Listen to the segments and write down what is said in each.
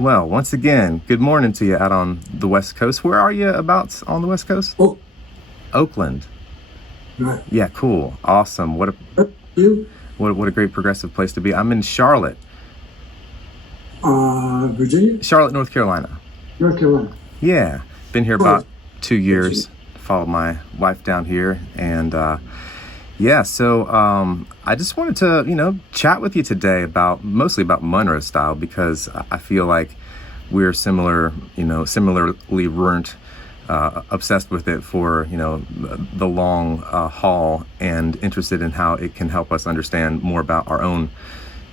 Well, once again, good morning to you out on the West Coast. Where are you about on the West Coast? Oh, Oakland. right. Yeah, cool. Awesome. You? What a great progressive place to be. I'm in Charlotte. Virginia? Charlotte, North Carolina. North Carolina. Yeah. Been here about 2 years. Virginia. Followed my wife down here. And yeah, so I just wanted to, chat with you today mostly about Monroe style, because I feel like we're similarly weren't obsessed with it for, the long haul, and interested in how it can help us understand more about our own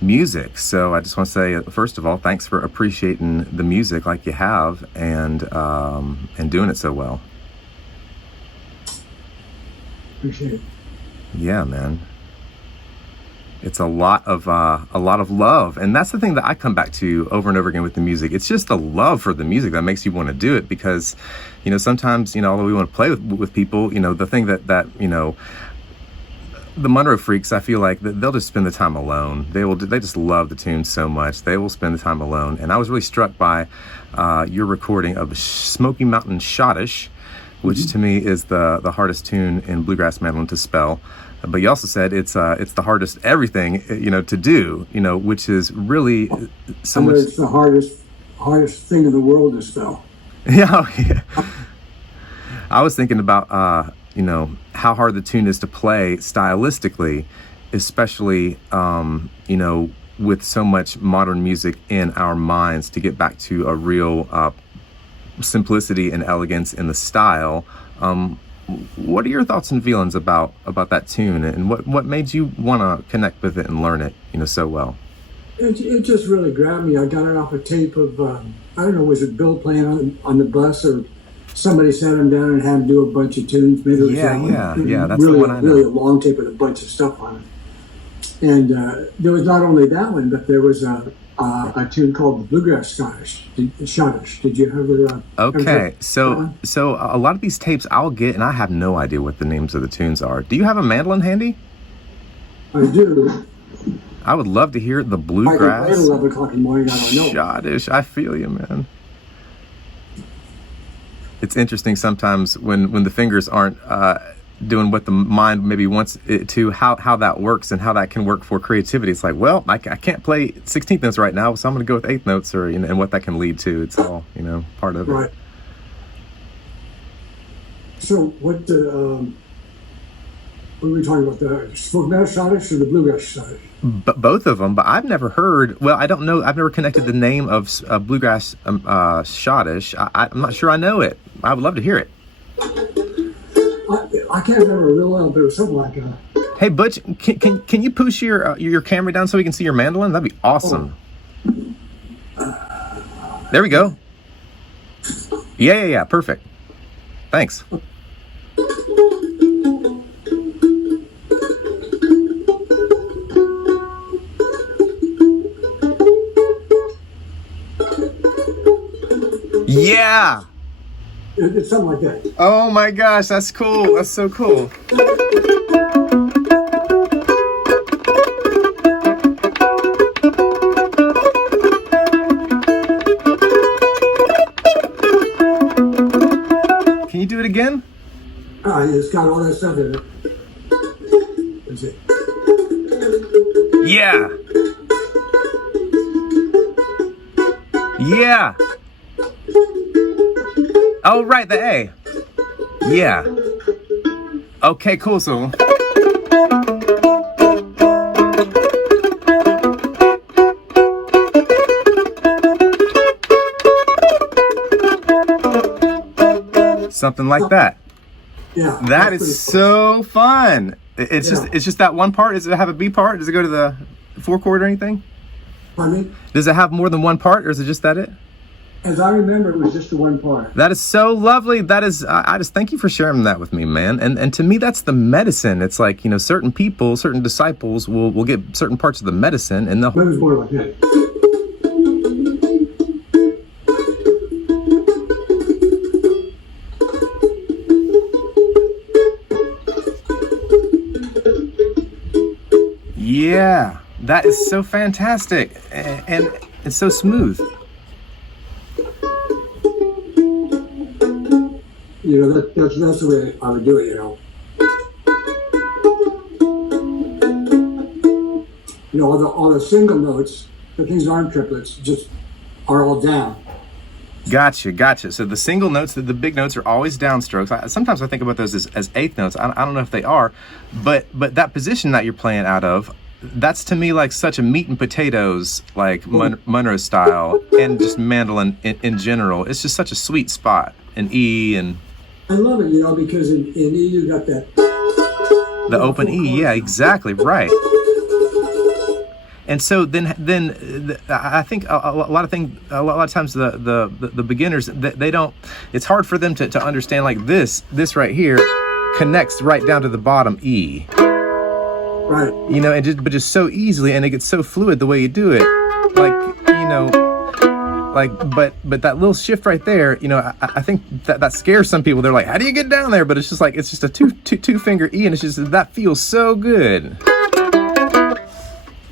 music. So I just want to say, first of all, thanks for appreciating the music like you have, and doing it so well. Appreciate it. Yeah, man. It's a lot of love, and that's the thing that I come back to over and over again with the music. It's just the love for the music that makes you want to do it, because, sometimes, although we want to play with people, the thing that the Monroe freaks, I feel like they'll just spend the time alone. They just love the tune so much. They will spend the time alone. And I was really struck by your recording of Smoky Mountain Scottish, which to me is the hardest tune in bluegrass mandolin to spell. But you also said it's the hardest everything, to do, which is really so much. It's the hardest thing in the world to spell. Yeah. I was thinking about, how hard the tune is to play stylistically, especially, with so much modern music in our minds, to get back to a real simplicity and elegance in the style. What are your thoughts and feelings about that tune, and what made you want to connect with it and learn it, so well? It just really grabbed me. I got it off a tape of, I don't know, was it Bill playing on the bus, or somebody sat him down and had him do a bunch of tunes? Maybe it was that one. Yeah, that's really, the one I know. Really a long tape with a bunch of stuff on it. And there was not only that one, but there was a tune called the Bluegrass Scottish. Did you ever? Okay, so a lot of these tapes I'll get, and I have no idea what the names of the tunes are. Do you have a mandolin handy? I do. I would love to hear the I can Bluegrass play at 11 o'clock in the morning. I don't know. Scottish. I feel you, man. It's interesting sometimes when the fingers aren't doing what the mind maybe wants it to, how that works and how that can work for creativity. It's like, well, I can't play 16th notes right now, so I'm going to go with 8th notes, or and what that can lead to. It's all part of it. Right. So what were we talking about? The Smoky Mountain Scottish or the Bluegrass Scottish? But both of them. But I've never heard. Well, I don't know. I've never connected the name of Bluegrass Scottish. I'm not sure I know it. I would love to hear it. I can't remember real well, but it was something like that. Hey, Butch, can you push your camera down so we can see your mandolin? That'd be awesome. There we go. Yeah. Perfect. Thanks. Yeah. It's something like that. Oh my gosh, that's cool. That's so cool. Can you do it again? It's got all that stuff in it. Let's see. Yeah. Yeah. Oh, right, the A. Yeah. Okay, cool. So. Something like that. Yeah. That is so fun. It's just that one part. Does it have a B part? Does it go to the 4-chord or anything? Pardon me? Does it have more than one part, or is it just that it? As I remember, it was just the one part. That is so lovely. That is, I just thank you for sharing that with me, man. And to me, that's the medicine. It's like, certain people, certain disciples will get certain parts of the medicine, and It was more like that. Yeah, that is so fantastic, and it's so smooth. That's the way I would do it. All the single notes, the things that aren't triplets, just are all down. Gotcha. So the single notes, the big notes are always downstrokes. Sometimes I think about those as eighth notes. I don't know if they are, but that position that you're playing out of, that's to me like such a meat and potatoes, like Monroe style, and just mandolin in general. It's just such a sweet spot in E. And I love it, because in E you got the open E. Yeah, exactly right. And so then I think a lot of times the beginners, they don't, it's hard for them to understand, like this right here connects right down to the bottom E. Right. But just so easily, and it gets so fluid the way you do it. But that little shift right there, I think that scares some people. They're like, how do you get down there? But it's just a two finger E, and it's just, that feels so good.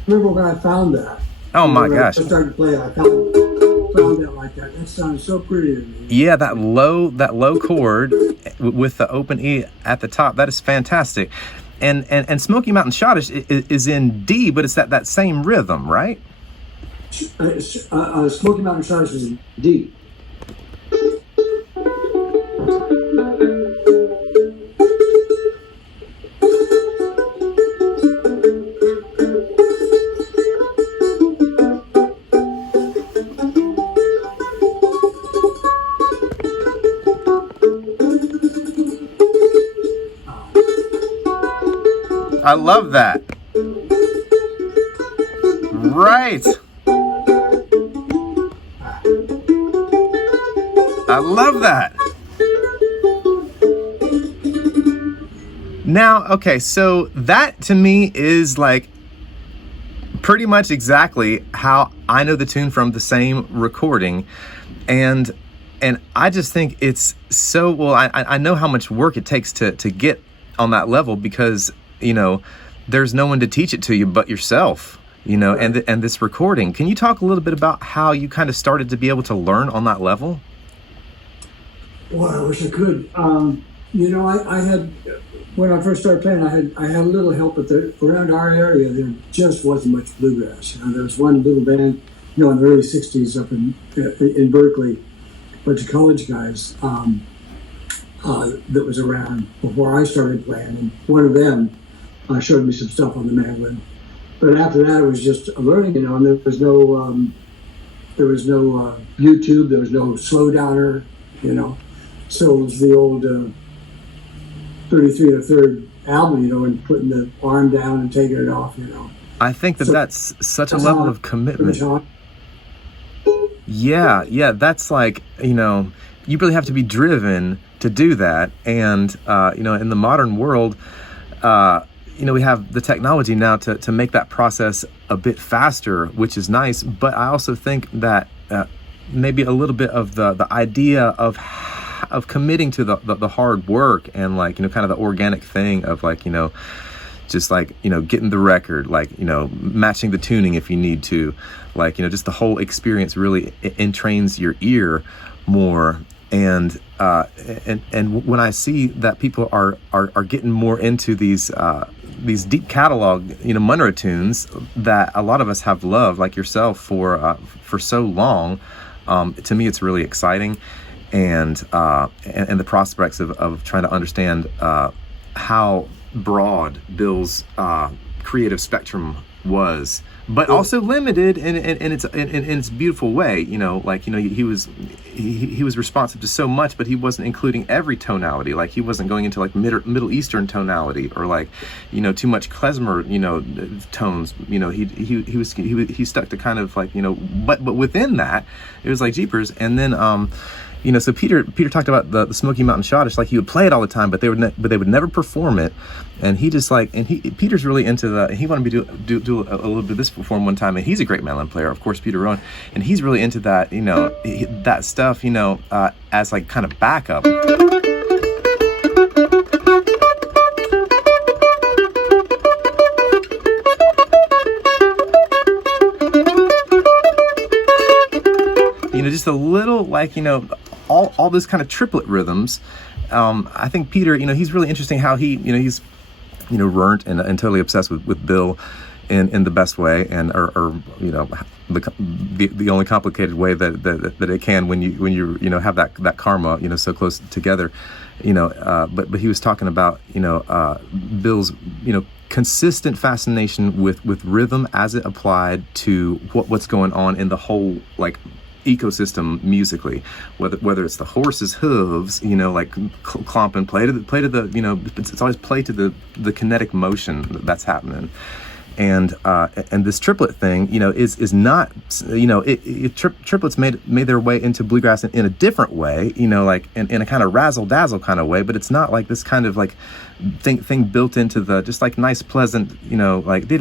Remember when I found that? Oh my gosh! I started playing. I found it like that. That sounded so pretty to me. Yeah, that low chord with the open E at the top. That is fantastic. And Smoky Mountain Scottish is in D, but it's that same rhythm, right? Smoky Mountain Scottish is in D. I love that. Right. I love that. Now, okay, so that to me is like pretty much exactly how I know the tune from the same recording. And I just think it's so, well, I know how much work it takes to get on that level, because there's no one to teach it to you but yourself, and this recording. Can you talk a little bit about how you kind of started to be able to learn on that level? Boy, I wish I could. I had, when I first started playing, I had a little help, but around our area, there just wasn't much bluegrass. There was one little band, in the early 60s up in Berkeley, a bunch of college guys that was around before I started playing, and one of them showed me some stuff on the mandolin. But after that, it was just learning, and there was no YouTube, there was no slow downer, So it was the old 33 1/3 album, and putting the arm down and taking it off, I think that's such a level of commitment. Yeah, that's like, you really have to be driven to do that. And, in the modern world, we have the technology now to make that process a bit faster, which is nice. But I also think that maybe a little bit of the idea of committing to the hard work and kind of the organic thing of just getting the record, matching the tuning if you need to, just the whole experience really entrains your ear more. And when I see that people are getting more into these deep catalog, Monroe tunes that a lot of us have loved, like yourself, for so long, to me it's really exciting, and the prospects of trying to understand how broad Bill's creative spectrum was, but also limited in its beautiful way. He was responsive to so much, but he wasn't including every tonality. He wasn't going into Middle Eastern tonality or too much klezmer tones. He stuck to kind of but within that it was like jeepers. And then so Peter talked about the Smoky Mountain Scottish, he would play it all the time, but they would never perform it. And he just Peter's really into he wanted me to do a little bit of this perform one time, and he's a great mandolin player, of course, Peter Rowan, and he's really into that, that stuff, as kind of backup. Just a little all this kind of triplet rhythms I think Peter, he's really interesting how he's learned and totally obsessed with Bill in the best way, and or the only complicated way that it can when you have that karma so close together, but he was talking about Bill's consistent fascination with rhythm as it applied to what's going on in the whole ecosystem musically, whether it's the horse's hooves, clomping, play to the it's always play to the kinetic motion that's happening. And this triplet thing, is not, triplets made their way into bluegrass in a different way, in a kind of razzle dazzle kind of way, but it's not like this kind of thing built into the just nice pleasant, why do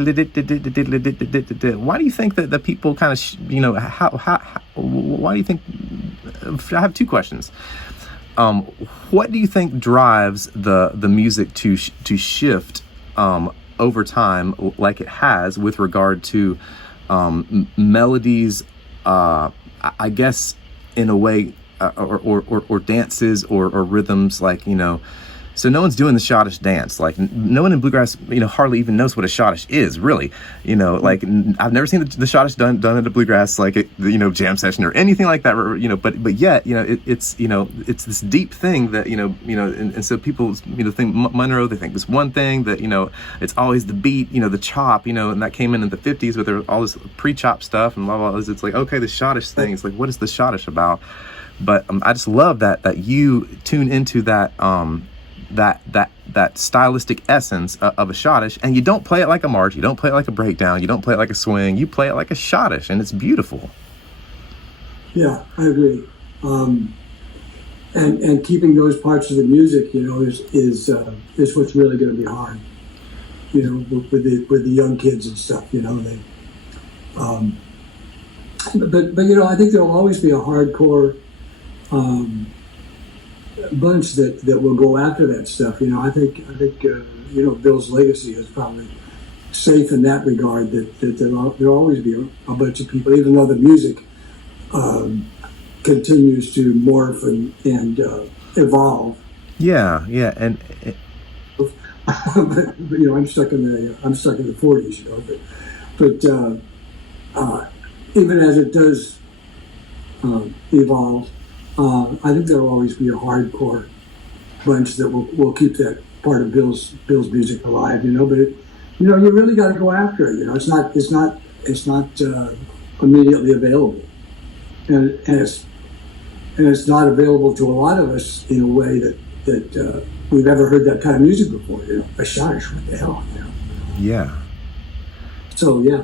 you think that the people kind of why do you think? I have two questions. What do you think drives the music to shift over time, like it has, with regard to melodies, I guess in a way, or dances or rhythms, so no one's doing the Scottish dance. No one in bluegrass, hardly even knows what a Scottish is, really. I've never seen the Scottish done at a bluegrass jam session or anything like that. But yet, it's this deep thing that and so people think Monroe, they think this one thing that it's always the beat, the chop, and that came in the 50s, but there was all this pre-chop stuff and blah blah. It's okay, the Scottish thing. It's what is the Scottish about? But I just love that you tune into that stylistic essence of a Scottish, and you don't play it like a march, you don't play it like a breakdown, you don't play it like a swing, you play it like a Scottish, and it's beautiful. Yeah, I agree. And keeping those parts of the music, is what's really going to be hard. With the young kids and stuff. They. But I think there'll always be a hardcore bunch that will go after that stuff. I think Bill's legacy is probably safe in that regard. That there'll always be a bunch of people, even though the music continues to morph and evolve. Yeah, and but I'm stuck in the 40s. But even as it does evolve. I think there'll always be a hardcore bunch that will keep that part of Bill's music alive, But you really got to go after it. It's not immediately available, and it's not available to a lot of us in a way that we've ever heard that kind of music before. A Scottish, what the hell? Yeah. So yeah.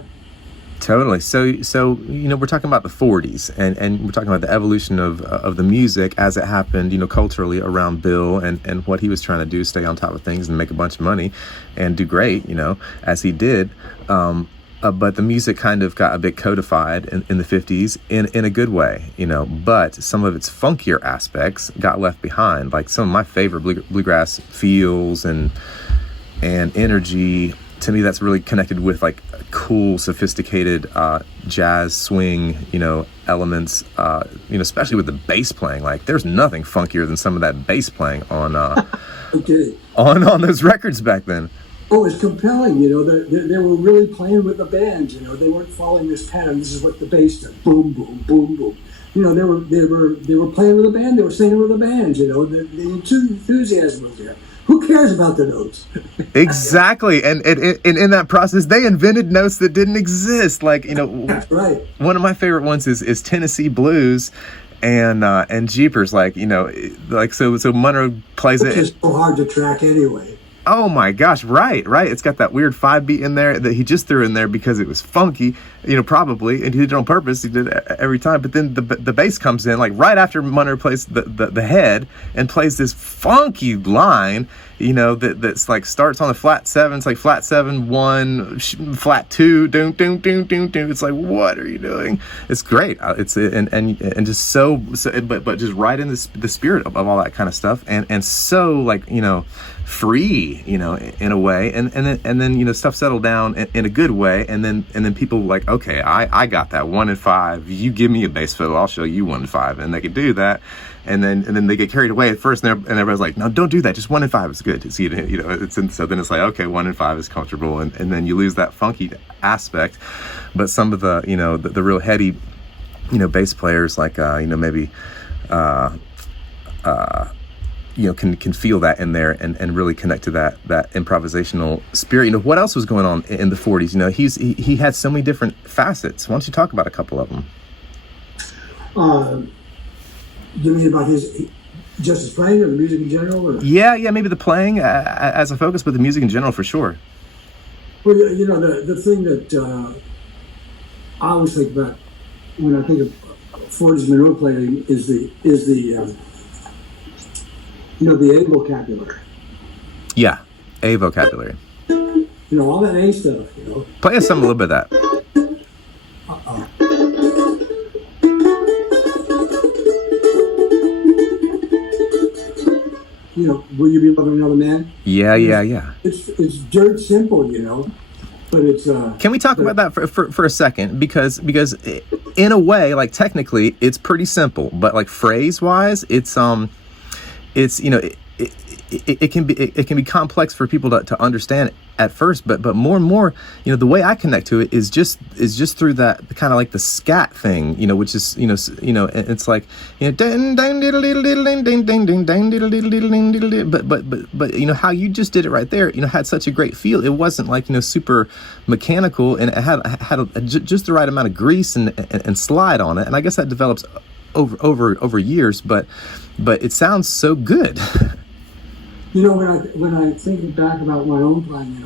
Totally. So we're talking about the 40s, and we're talking about the evolution of the music as it happened, culturally around Bill and what he was trying to do, stay on top of things and make a bunch of money and do great, as he did. But the music kind of got a bit codified in the 50s in a good way, but some of its funkier aspects got left behind, like some of my favorite bluegrass feels and energy. To me, that's really connected with cool, sophisticated jazz swing, elements, especially with the bass playing. There's nothing funkier than some of that bass playing on on those records back then. Oh, it's compelling. They were really playing with the bands. They weren't following this pattern. This is what the bass did. Boom, boom, boom, boom. They were playing with the band. They were singing with the bands. The enthusiasm was there. Who cares about the notes? Exactly, and in that process, they invented notes that didn't exist. That's right. One of my favorite ones is Tennessee Blues, and Jeepers. So Monroe plays Which it. is so hard to track anyway. Oh my gosh, right. It's got that weird 5-beat in there that he just threw in there because it was funky, probably, and he did it on purpose. He did it every time. But then the bass comes in right after Monroe plays the head and plays this funky line, that's starts on the flat 7. It's flat 7 1, flat 2, doom doom doom doom doom. It's what are you doing? It's great. It's and just but just right in the spirit of all that kind of stuff, and so free, in a way, and then stuff settled down in a good way, and then people were like, okay, I got that 1 and 5. You give me a bass fiddle, I'll show you 1 and 5, and they could do that, and then they get carried away at first, and everybody's like, no, don't do that, just 1 and 5 is good. It's, so then it's like, okay, 1 and 5 is comfortable, and then you lose that funky aspect, but some of the the real heady bass players, like maybe can feel that in there and really connect to that improvisational spirit. What else was going on in the 40s? He had so many different facets. Why don't you talk about a couple of them? You mean about just his playing or the music in general? Or? Yeah, maybe the playing as a focus, but the music in general for sure. Well, the thing that I always think about when I think of 40s Monroe playing is the A vocabulary. Yeah, A vocabulary. All that A stuff. Play us some a little bit of that. Will you be loving another man? Yeah. It's dirt simple, but it's. Can we talk about that for a second? Because in a way, like technically, it's pretty simple, but like phrase wise, it's it can be complex for people to understand at first, but more and more, the way I connect to it is just through that kind of like the scat thing, which is it's like but how you just did it right there, had such a great feel. It wasn't like super mechanical, and it had just the right amount of grease and slide on it, and I guess that develops over years, but it sounds so good. When I think back about my own playing,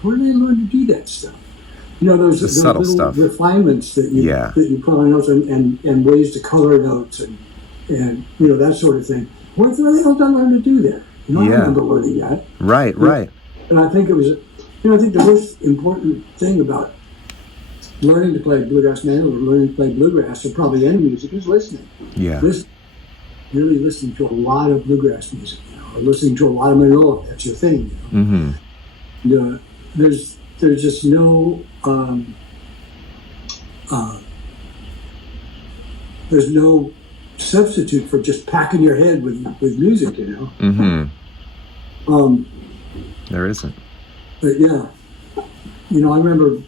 where did I learn to do that stuff? Those subtle little stuff, refinements that you put on notes and ways to color notes and that sort of thing. Where the hell did I learn to do that? I remember learning that. Right. And I think it was, I think the most important thing about learning to play bluegrass mandolin or learning to play bluegrass, or probably any music, is listening. Yeah. Really listening to a lot of bluegrass music, or listening to a lot of Monroe, if that's your thing. Mm-hmm. There's just no there's no substitute for just packing your head with music, Mm-hmm. There isn't. But yeah, I remember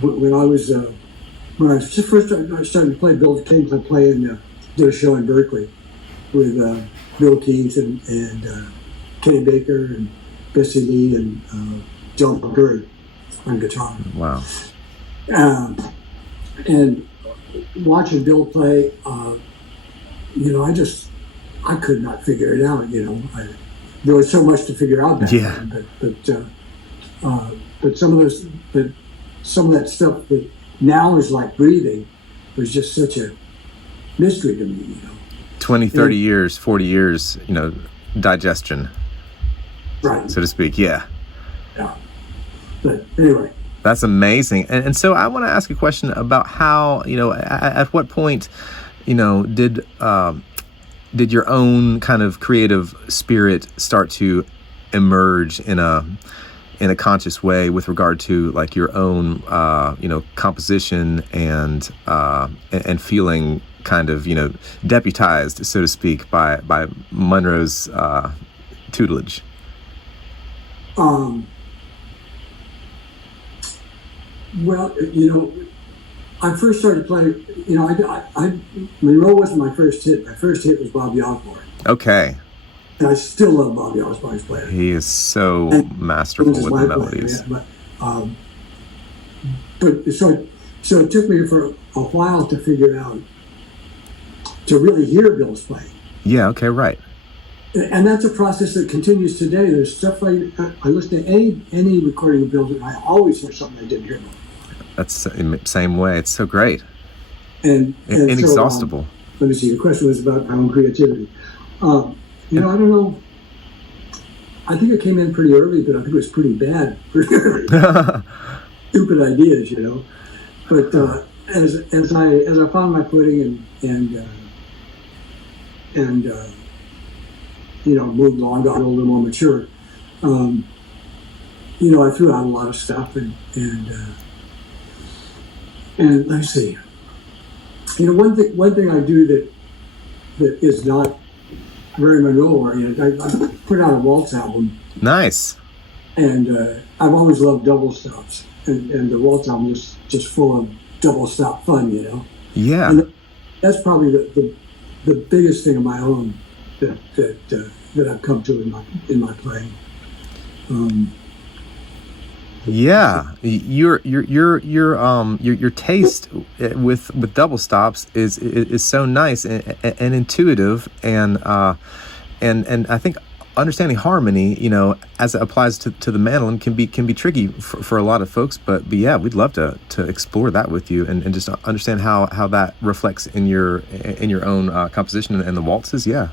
when I first started to play, Bill came to play and did a show in Berkeley with Bill Keith and Kenny Baker and Bessie Lee and John Curry on guitar. Wow. And watching Bill play, I could not figure it out. There was so much to figure out back then, but some of that stuff that now is like breathing was just such a mystery to me. 20, 30 years, 40 years, digestion, right, so to speak. Yeah. But anyway, that's amazing. And so I want to ask a question about how, at what point, did your own kind of creative spirit start to emerge in a conscious way with regard to like your own composition and feeling kind of deputized, so to speak, by Monroe's tutelage? Well, I first started playing, Monroe wasn't my first hit. My first hit was Bobby Osborne. Okay. And I still love Bobby Osborne's playing. He is so masterful with the melodies. But so it took me for a while to figure out, to really hear Bill's playing. Yeah, okay, right. And that's a process that continues today. There's stuff I listen to any recording of Bill's, and I always hear something I didn't hear before. That's the same way. It's so great. And inexhaustible. So, let me see. The question was about my own creativity. I don't know. I think it came in pretty early, but I think it was pretty bad pretty early. Stupid ideas, But as I found my footing and moved along, got a little more mature. I threw out a lot of stuff, and let's see. One thing I do that is not very Monroe oriented. I put out a waltz album. Nice. And I've always loved double stops, and the waltz album is just full of double stop fun, Yeah. And that's probably the biggest thing of my own that I've come to in my playing. Yeah, your taste with double stops is so nice and intuitive, and I think understanding harmony, as it applies to the mandolin, can be tricky for a lot of folks. But yeah, we'd love to explore that with you and just understand how that reflects in your own composition and the waltzes. Yeah.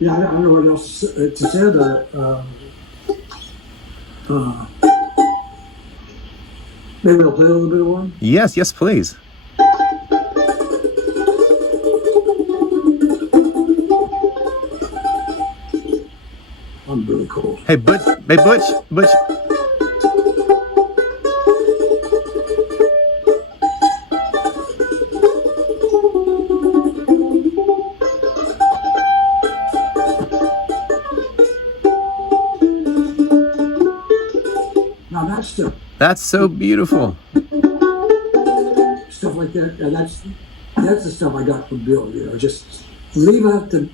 Yeah, I don't know what else to say about it. Maybe I'll play a little bit of one. Yes, please. I'm really cold. Hey, Butch. Now that's stuff. That's so beautiful. Stuff like that. And that's the stuff I got from Bill. Just leave out the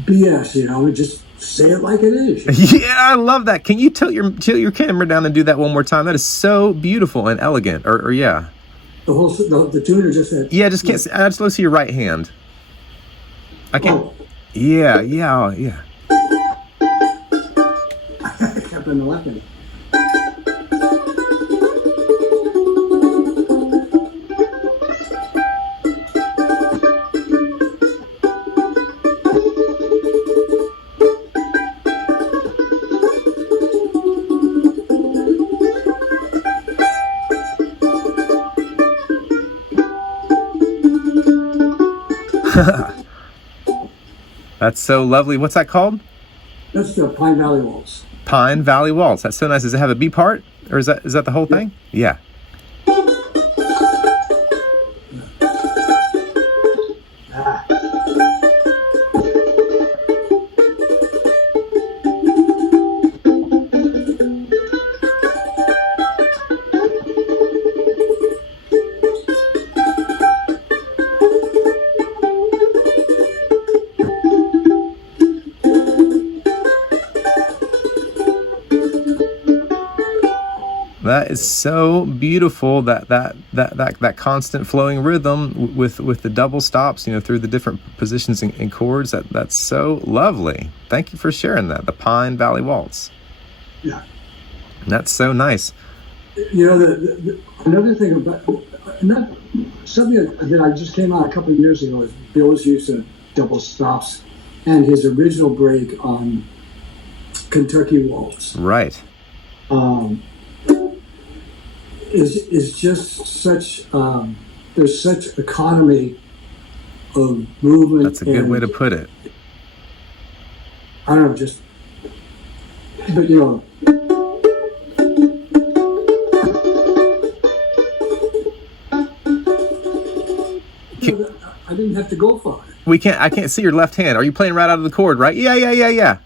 BS. And just say it like it is. Yeah, I love that. Can you tilt your camera down and do that one more time? That is so beautiful and elegant. Or yeah. The tune or just that? Yeah, I just want to see your right hand. I can't. Oh. Yeah. I kept on laughing. That's so lovely. What's that called? That's the Pine Valley Waltz. Pine Valley Waltz. That's so nice. Does it have a B part, or is that the whole thing? Yeah. That is so beautiful. That constant flowing rhythm with the double stops, through the different positions and chords. That's so lovely. Thank you for sharing that. The Pine Valley Waltz. Yeah. That's so nice. Another thing about something that I just came out a couple of years ago is Bill's use of double stops and his original break on Kentucky Waltz. Right. Is just such there's such economy of movement. That's a good way to put it. I don't know, but I didn't have to go far. I can't see your left hand. Are you playing right out of the chord, right? Yeah.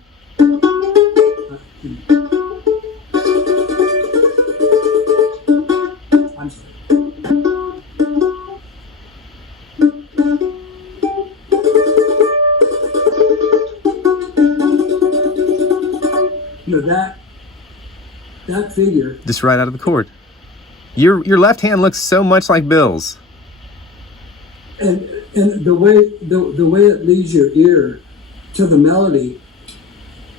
I'm sorry. That figure. Just right out of the chord. Your left hand looks so much like Bill's. And the way it leads your ear to the melody,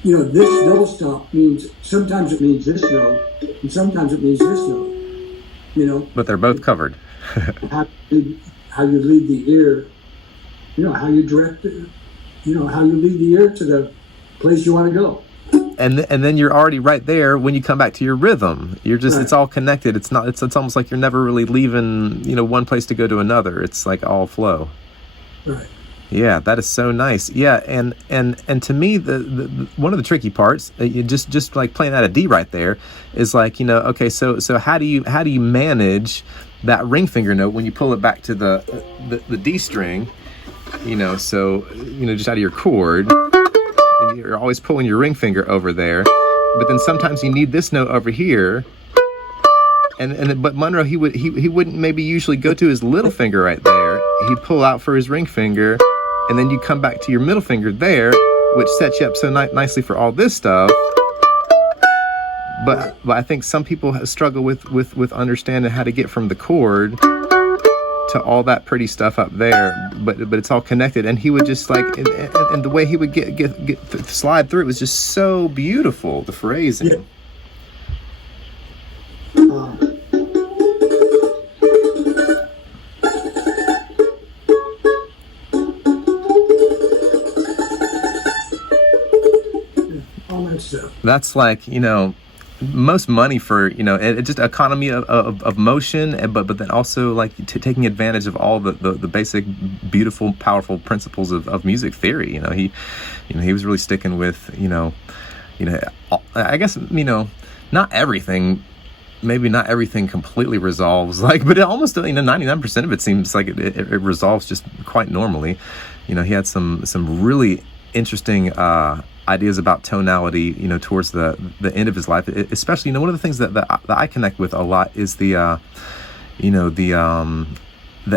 this double stop means sometimes it means this note and sometimes it means this note. But they're both covered. how you lead the ear, how you direct it, how you lead the ear to the place you want to go. And then you're already right there when you come back to your rhythm. You're just right. It's all connected. It's almost like you're never really leaving, one place to go to another. It's like all flow. Right. Yeah, that is so nice. Yeah, and to me, the one of the tricky parts, you just like playing at a D right there, is like, okay, so how do you manage that ring finger note when you pull it back to the D string, so just out of your chord, and you're always pulling your ring finger over there, but then sometimes you need this note over here. But Monroe, he wouldn't maybe usually go to his little finger right there. He'd pull out for his ring finger, and then you come back to your middle finger there, which sets you up so nicely for all this stuff. But I think some people struggle with understanding how to get from the chord to all that pretty stuff up there. But it's all connected, and he would just like, and the way he would get slide through it was just so beautiful. The phrasing. Yeah. That's like, most money for, it just economy of motion, but then also like taking advantage of all the basic, beautiful, powerful principles of music theory. He was really sticking with, I guess, not everything. Maybe not everything completely resolves, but it almost, 99% of it seems like it resolves just quite normally. He had some really interesting ideas about tonality, towards the end of his life. Especially, one of the things that I connect with a lot is the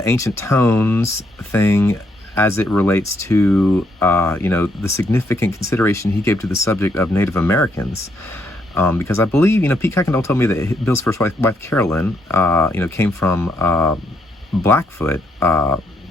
ancient tones thing, as it relates to the significant consideration he gave to the subject of Native Americans. Because I believe, Pete Kuykendall told me that Bill's first wife Carolyn, came from Blackfoot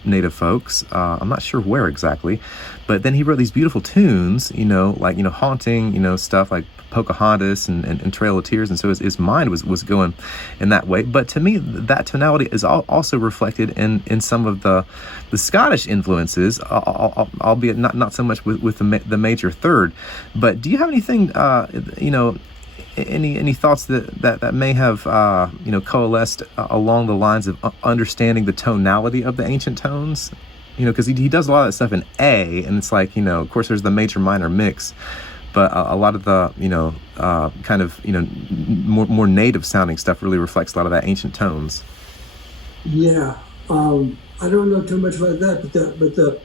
Native folks. I'm not sure where exactly, but then he wrote these beautiful tunes, like, haunting, stuff like Pocahontas and Trail of Tears. And so his mind was going in that way. But to me, that tonality is also reflected in some of the Scottish influences, albeit not so much with the major third. But do you have anything, any thoughts that may have coalesced along the lines of understanding the tonality of the ancient tones? Because he does a lot of that stuff in A, and it's like, of course there's the major minor mix, but a lot of the kind of more native sounding stuff really reflects a lot of that ancient tones. Yeah, I don't know too much about that,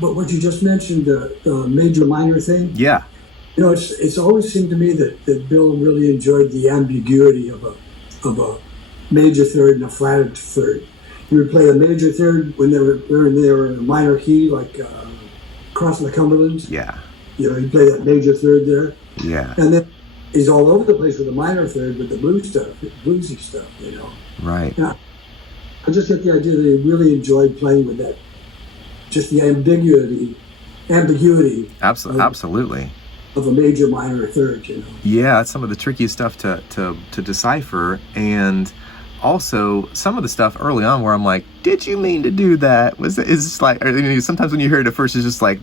but what you just mentioned, the major minor thing. Yeah. It's always seemed to me that Bill really enjoyed the ambiguity of a major third and a flatted third. He would play a major third when they were in a minor key, like Crossing the Cumberlands. Yeah. He'd play that major third there. Yeah. And then he's all over the place with the minor third, with the bluesy stuff. Right. And I just get the idea that he really enjoyed playing with that, just the ambiguity. Absolutely. Of a major minor third, Yeah, that's some of the trickiest stuff to decipher, and also some of the stuff early on where I'm like, did you mean to do that? Is just like, sometimes when you hear it at first, it's just like,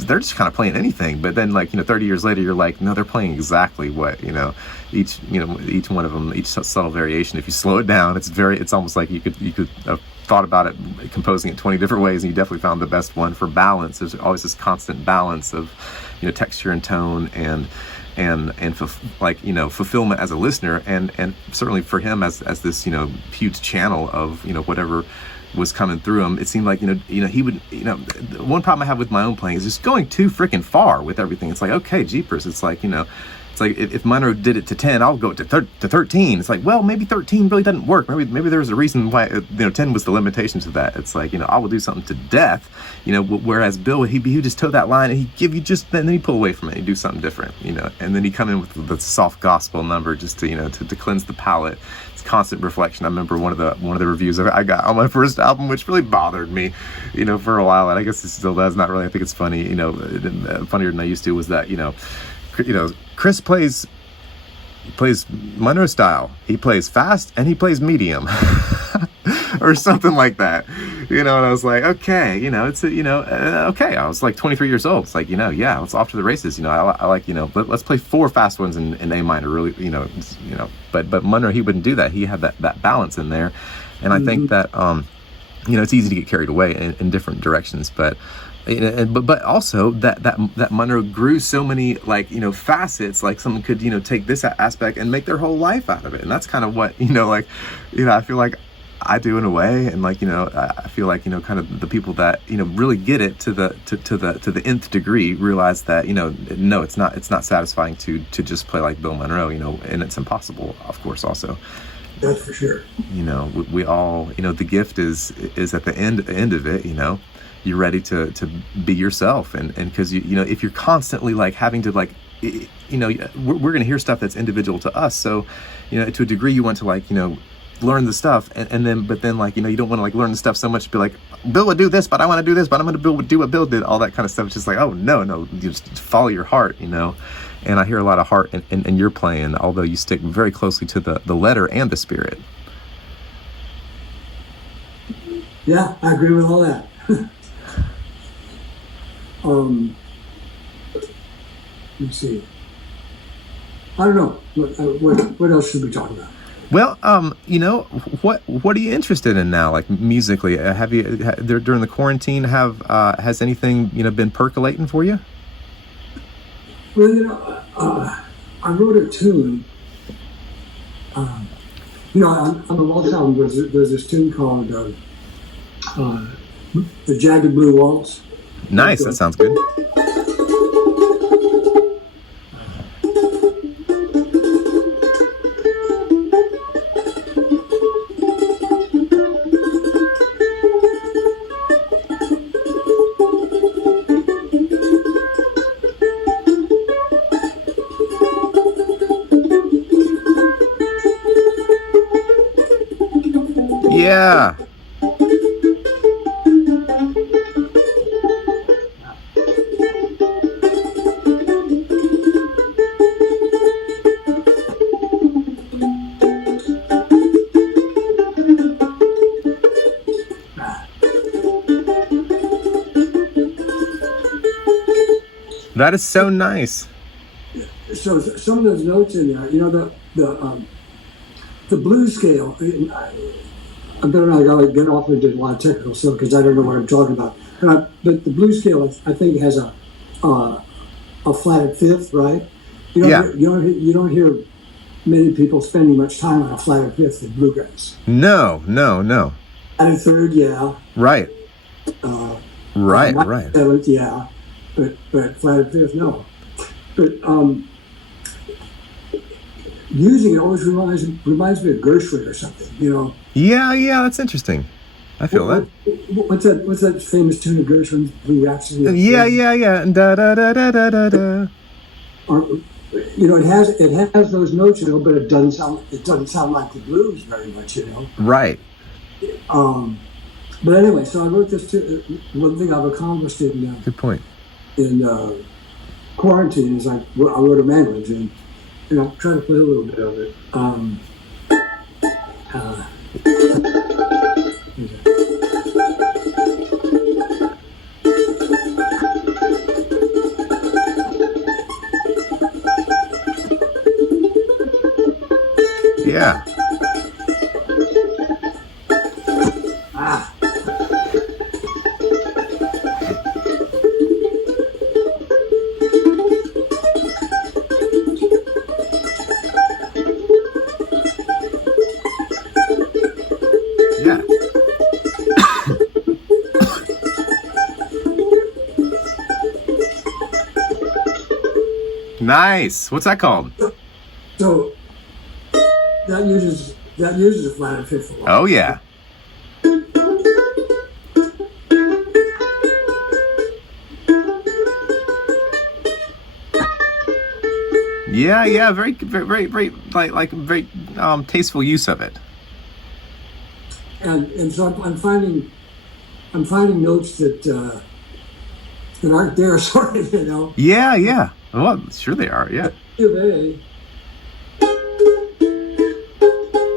they're just kind of playing anything, but then 30 years later, you're like, no, they're playing exactly what, each one of them, each subtle variation. If you slow it down, it's almost like you could have thought about it, composing it 20 different ways, and you definitely found the best one for balance. There's always this constant balance of texture and tone and fulfillment as a listener, and certainly for him as this huge channel of whatever was coming through him. It seemed like he would one problem I have with my own playing is just going too freaking far with everything. It's like, okay, jeepers, it's like it's like if Monroe did it to 10, I'll go to 13. It's like, well, maybe 13 really doesn't work. Maybe there's a reason why 10 was the limitations of that. It's like, I will do something to death, whereas Bill, he would just toe that line and he'd give you then he'd pull away from it and do something different, and then he'd come in with the soft gospel number just to cleanse the palate. It's constant reflection. I remember one of the reviews I got on my first album, which really bothered me, for a while, and I guess it still does. Not really. I think it's funny, funnier than I used to, was that, Chris plays Monroe style. He plays fast and he plays medium, or something like that. And I was like, okay, it's okay. I was like 23 years old. It's like, yeah, let's off to the races. I like, let's play 4 fast ones in A minor. Really, But Monroe, he wouldn't do that. He had that balance in there, and I think that it's easy to get carried away in different directions, but but also that Monroe grew so many, like, facets. Like someone could, take this aspect and make their whole life out of it. And that's kind of what, like, I feel like I do in a way. And like, I feel like, kind of the people that, really get it to the nth degree realize that, no, it's not satisfying to just play like Bill Monroe, and it's impossible, of course, also. That's for sure. We all, the gift is at the end of it. You're ready to be yourself, and because if you're constantly like having to like, we're going to hear stuff that's individual to us. So, to a degree, you want to like, learn the stuff, and then like, you don't want to like learn the stuff so much to be like, Bill would do this, but I want to do this, but I'm going to do what Bill did. All that kind of stuff. It's just like, oh no, you just follow your heart, And I hear a lot of heart in your playing, although you stick very closely to the letter and the spirit. Yeah, I agree with all that. Let's see. I don't know. What else should we talk about? Well, what are you interested in now, like musically? Have you during the quarantine has anything been percolating for you? Well, I wrote a tune. On the Waltz album, there's this tune called "The Jagged Blue Waltz." Nice, that sounds good. Yeah. That is so nice. So some of those notes in there, the blues scale. I don't know. I got to get off into a lot of technical stuff because I don't know what I'm talking about. But the blues scale, I think, has a flatted fifth, right? You don't hear many people spending much time on a flatted fifth in bluegrass. No. Flatted third, yeah. Right. Right. Seventh, yeah. But flatted fifth, no. But using it always reminds me of Gershwin or something, Yeah, that's interesting. I feel that. What's that famous tune of Gershwin's, Blue Rhapsody? Yeah. Da da da da da da da. It has those notes, but it doesn't sound like the blues very much, Right. But anyway, so I wrote this too. One thing I've accomplished Good point. In quarantine is I wrote a mandolin tune. Try to play a little bit of it. Yeah. Yeah. Nice. What's that called? So that uses a flatted fifth a lot. Oh yeah. Yeah. Very, very, very, very tasteful use of it. And so I'm finding notes that aren't there, sort of, Yeah. Well, sure they are. Yeah.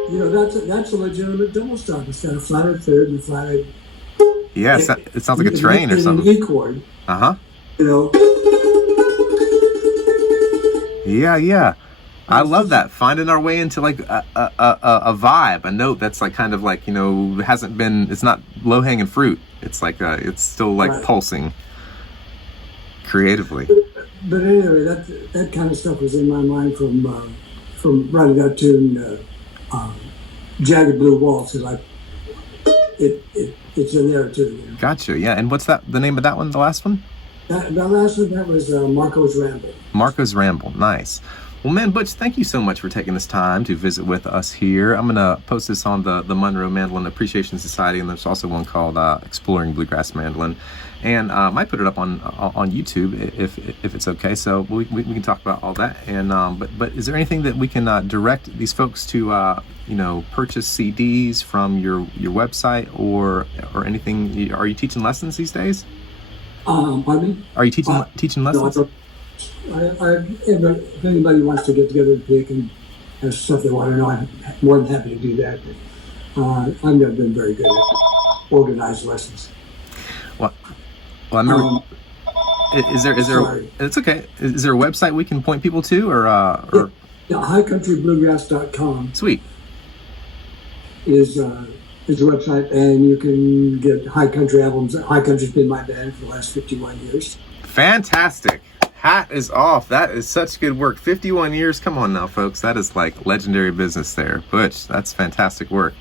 That's a legitimate double stop. It's got a flatted third and a flatted. Yeah, it sounds like a train or something. An E chord. Yeah. I love that, finding our way into like a vibe, a note that's like kind of like, you know, hasn't been, it's not low hanging fruit. It's like it's still like Right. pulsing creatively. But anyway, that kind of stuff was in my mind from writing that tune, Jagged Blue Waltz. It's in there too. You know? Gotcha. Yeah. And what's the name of that one? The last one? That last one, that was Marco's Ramble. Marco's Ramble. Nice. Well, man, Butch, thank you so much for taking this time to visit with us here. I'm going to post this on the Monroe Mandolin Appreciation Society, and there's also one called Exploring Bluegrass Mandolin. And I might put it up on YouTube if it's okay. So we can talk about all that. And but is there anything that we can direct these folks to purchase CDs from your website or anything? Are you teaching lessons these days? Pardon me? Are you teaching lessons? No, if anybody wants to get together and pick and have stuff they want to know, I'm more than happy to do that. I've never been very good at organized lessons. Well, I remember. Is there? Sorry. It's okay. Is there a website we can point people to, or? Yeah, highcountrybluegrass.com Sweet. is the website, and you can get High Country albums. High Country's been my band for the last 51 years. Fantastic. Hat is off. That is such good work. 51 years. Come on now, folks. That is like legendary business there. Butch, that's fantastic work.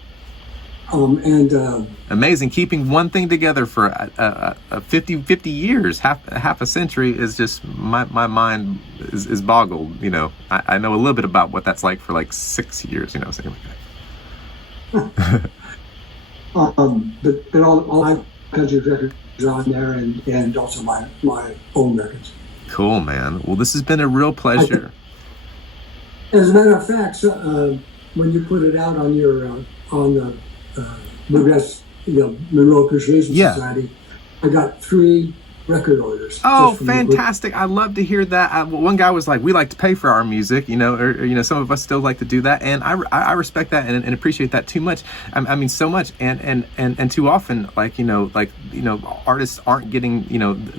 Amazing. Keeping one thing together for 50 years, half a century is just, my mind is boggled. You know, I know a little bit about what that's like for like 6 years, you know, something like that. But all High Country records are on there, and also my own records. Cool, man. Well, this has been a real pleasure. As a matter of fact, when you put it out on your on the Bluegrass, Monroe Appreciation Society, I got 3 record orders. Oh, fantastic. I love to hear that. One guy was like, we like to pay for our music, or some of us still like to do that. And I respect that and appreciate that too much. I mean, so much. And too often, artists aren't getting,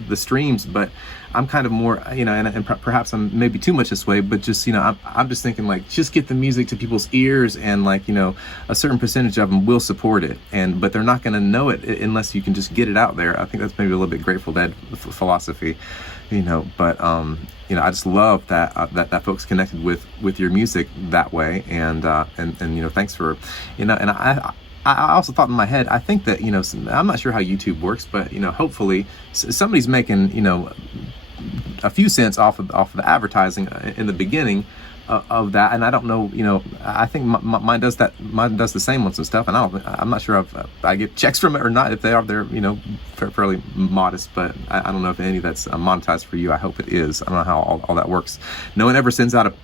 the streams, but I'm kind of more, and perhaps I'm maybe too much this way, but just, I'm just thinking like, just get the music to people's ears, and a certain percentage of them will support it. But they're not going to know it unless you can just get it out there. I think that's maybe a little bit Grateful Dead philosophy, but I just love that folks connected with your music that way. And thanks for, and I also thought in my head, I think that, I'm not sure how YouTube works, but, hopefully somebody's making, a few cents off of the advertising in the beginning of that. And I don't know, I think mine does that. Mine does the same on some stuff. And I'm not sure if I get checks from it or not. If they're fairly modest, but I don't know if any that's monetized for you. I hope it is. I don't know how all that works. No one ever sends out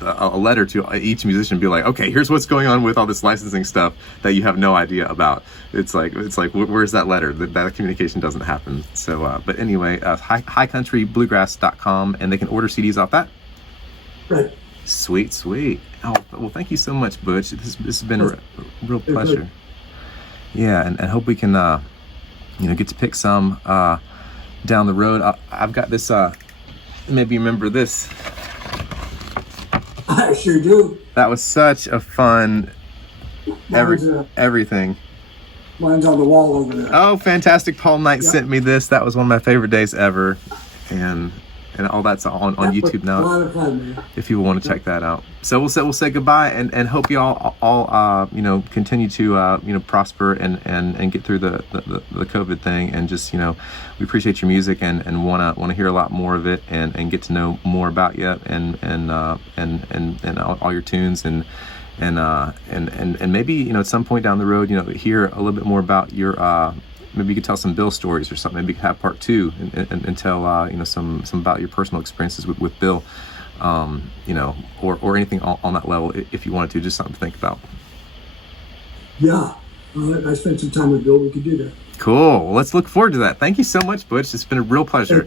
a letter to each musician and be like, okay, here's what's going on with all this licensing stuff that you have no idea about. It's like where's that letter? That communication doesn't happen. So, but anyway, highcountrybluegrass.com, and they can order CDs off that. Right. Sweet. Oh, well, thank you so much, Butch. This has been a real pleasure. Yeah, and hope we can, get to pick some down the road. I've got this. Maybe you remember this. I sure do. That was such a fun. Everything. Mine's on the wall over there. Oh, fantastic! Paul Knight sent me this. That was one of my favorite days ever, and all that's on YouTube now. A lot of fun, man. If you want to check that out. So we'll say goodbye, and hope you all continue to prosper and get through the COVID thing, and just we appreciate your music and want to hear a lot more of it, and get to know more about you and all your tunes, and maybe at some point down the road hear a little bit more about your maybe you could tell some Bill stories or something. Maybe you could have part 2 and tell some about your personal experiences with Bill, or anything on that level if you wanted to. Just something to think about. Yeah, I spent some time with Bill. We could do that. Cool. Well, let's look forward to that. Thank you so much, Butch. It's been a real pleasure.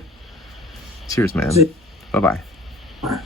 Cheers, man. Bye-bye. All right.